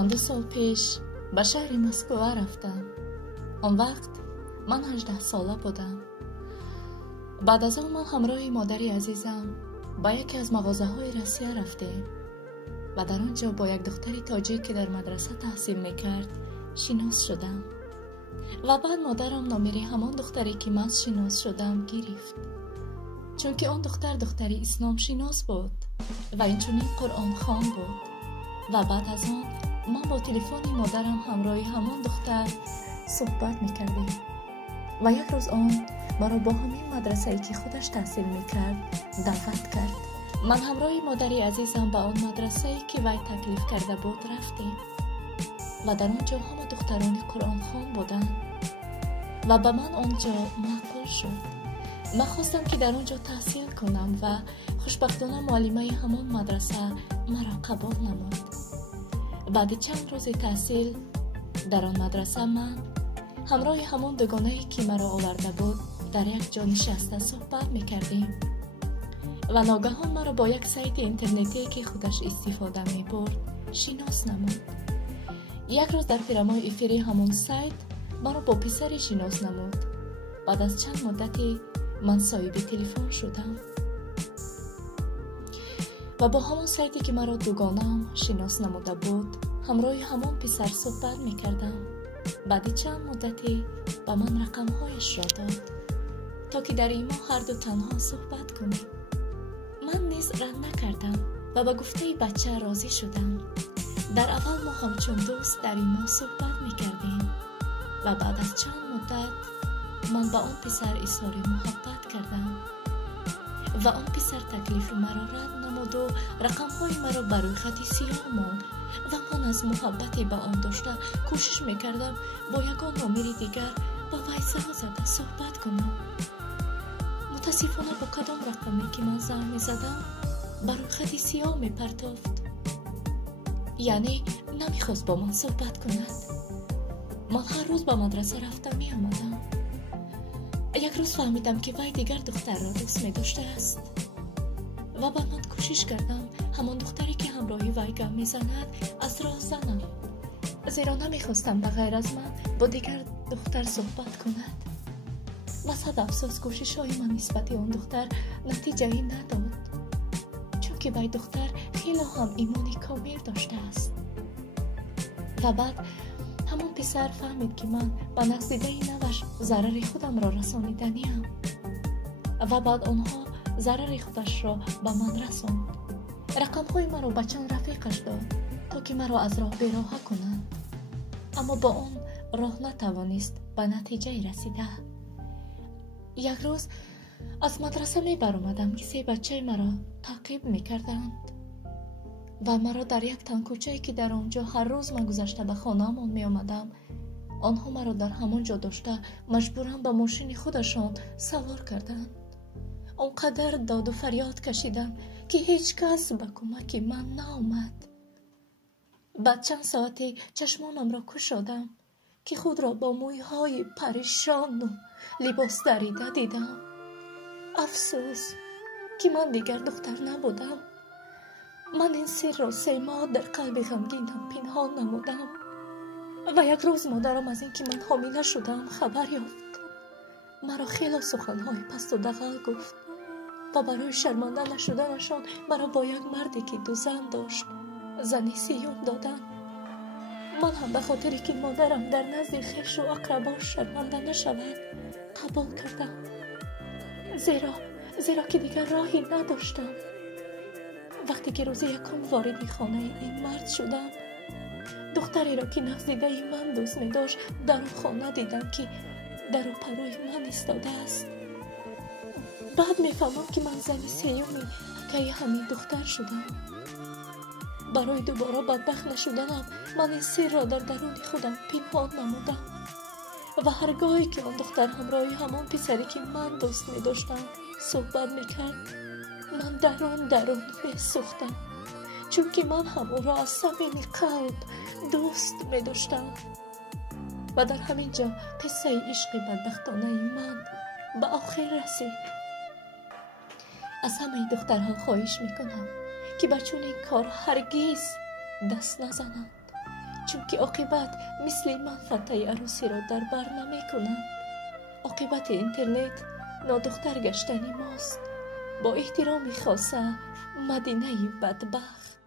من 2 سال پیش به شهر مسکو رفتم. آن وقت من 18 ساله بودم. بعد از آن من همراه مادری عزیزم با یکی از مغازه‌های روسیه رفتیم و در آنجا با یک دختری تاجیک که در مدرسه تحصیل میکرد شناس شدم و بعد مادرم نامری همان دختری که من شناس شدم گرفت، چون که آن دختری اسلام شناس بود و اینچنین قرآن خوان بود. و بعد از آن من با تلفن مادرم همراه همان دختر صحبت میکردیم و یک روز آن مرا با همین مدرسه‌ای که خودش تحصیل میکرد دعوت کرد. من همراه مادری عزیزم به آن مدرسه‌ای که وی تکلیف کرده بود رفتیم و در آنجا همه دختران قرآن خوان بودند و به من آنجا معقول شد. من خواستم که در آنجا تحصیل کنم و خوشبختانه معلمه همان مدرسه مرا قبول نمود. بعد چند روز تحصیل در آن مدرسه من همراه همان دوگانه‌ای که مرا آورده بود در یک جا نشسته صحبت میکردیم و ناگهان مرا با یک سایت اینترنتی که خودش استفاده میبرد شناس نمود. یک روز در فرمای افیری همون سایت مرا با پسری شناس نمود. بعد از چند مدتی من صاحب تلفن شدم و با همون سایتی که مرا دوگانم شناس نموده بود همراه همون پسر صحبت میکردم. بعد چند مدتی به من رقمهایش را داد تا که در این ماه هر دو تنها صحبت کنیم. من نیز رد نکردم و با گفته بچه راضی شدم. در اول ما همچون دوست در این ماه صحبت میکردیم و بعد از چند مدت من با آن پسر اظهار محبت کردم و آن پسر تکلیف مرا رد نمود و رقمهای مرا بر روی خط سیاه ماند و من از محبتی به آن داشته کوشش میکردم با یگان نامری دیگر با وی زده صحبت کنم. متاسفانه با کدام رقمی که من زنگ میزدم بر روی خط سیاه میپرتافت، یعنی نمیخواست با من صحبت کند. من هر روز با مدرسه رفتم می آمدم. یک روز فهمیدم که وی دیگر دختر را دوست می داشته است و با من کوشش کردم همان دختری که همراهی وی گم می زند از راه زنم، زیرا نمیخواستم بغیر از من با دیگر دختر صحبت کند. و صد افسوس کوشش های من نسبت آن دختر نتیجه ای نداد، چون که وی دختر خیلی هم ایمانی کامل داشته است. و بعد همون پسر فهمید که من با نقصیده نوش ضرر خودم را رسانیدنیم و بعد آنها ضرر خودش را به من رساند. رقمهای من را به چند رفیقش داد تا که مرا از راه براه کنند، اما با آن راه نتوانست به نتیجه رسیده. یک روز از مدرسه می برآمدم که 3 بچه مرا تعقیب می کردند و مرا در یک تن کوچه‌ای که در آنجا هر روز من گذشته به خانه‌مان می آمدم، آنها مرا در همان جا داشته مجبورم به ماشین خودشان سوار کردند. آنقدر داد و فریاد کشیدم که هیچ کس به کمک من نآمد. بعد چند ساعتی چشمانم را گشادم که خود را با مویهای پریشان و لباس دریده دیدم. افسوس که من دیگر دختر نبودم. من این سر را 3 ماه در قلب غمگینم پنهان نمودم و یک روز مادرم از این که من حامله شدم خبر یافت. مرا خیلی سخنهای پست و دغل گفت و برای شرمنده نشدنشان مرا با یک مردی که 2 زن داشت زنی سیوم دادند. من هم به خاطری که مادرم در نزد خویش و اقرباش شرمنده نشود قبول کردم، زیرا که دیگر راهی نداشتم. وقتی که روز یکم وارد خانه این مرد شدم، دختری را که نقصیده من دوست می داشت در خانه دیدم که در و پروی من ایستاده است. بعد می فهمم که من زن سیومی که همین دختر شدم. برای دوباره بدبخت نشدنم من این سر را در درون خودم پنهان نمودم و هرگاهی که آن دختر همراه همان پسری که من دوست می داشتم صحبت می کرد، من درون می سوختم، چون که من هم او را از صمیم قلب دوست می داشتم. و در همین جا قصه عشق بدبختانه من به آخر رسید. از همه دخترها خواهش می کنم که به چنین کار هرگز دست نزنند، چون که عاقبت مثل من فتای عروسی را در بر نمی کنند. عاقبت اینترنت نادختر گشتنی ماست. با احترام خاصه مدینه بدبخت.